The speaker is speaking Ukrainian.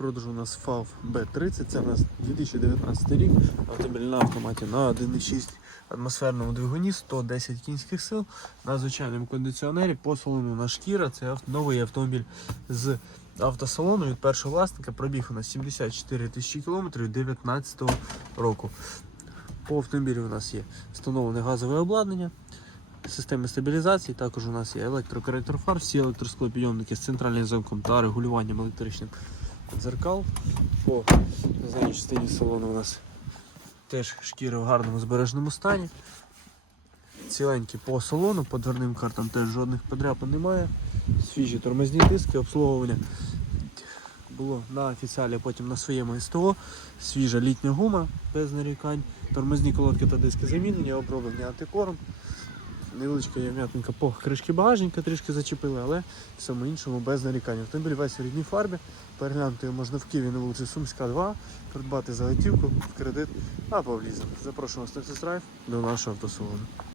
продажу у нас FAV B30, це у нас 2019 рік, автомобіль на автоматі на 1,6 атмосферному двигуні, 110 кінських сил, на звичайному кондиціонері, по салону на шкіра, це новий автомобіль з автосалону від першого власника, пробіг у нас 74 тисячі кілометрів 2019 року. По автомобілю у нас є встановлене газове обладнання, системи стабілізації, також у нас є електрокоректор фар, всі електросклопідйомники з центральним замком та регулюванням електричним дзеркал. По задній частині салону у нас теж шкіри в гарному збереженому стані. Ціленькі по салону, по дверним картам теж жодних подряпин немає. Свіжі тормозні диски, обслуговування було на офіціалі, потім на своєму СТО. Свіжа літня гума без нарікань. Тормозні колодки та диски замінені, оброблені антикором. Невеличка ям'ятинка по кришки багажника, трішки зачепили, але всьому іншому без нарікань. Автомобіль весь у рідній фарбі. Переглянути його можна в Києві на вулиці Сумська 2, придбати за готівку в кредит або в лізинг. Запрошуємо тест-драйв до нашого автосалону.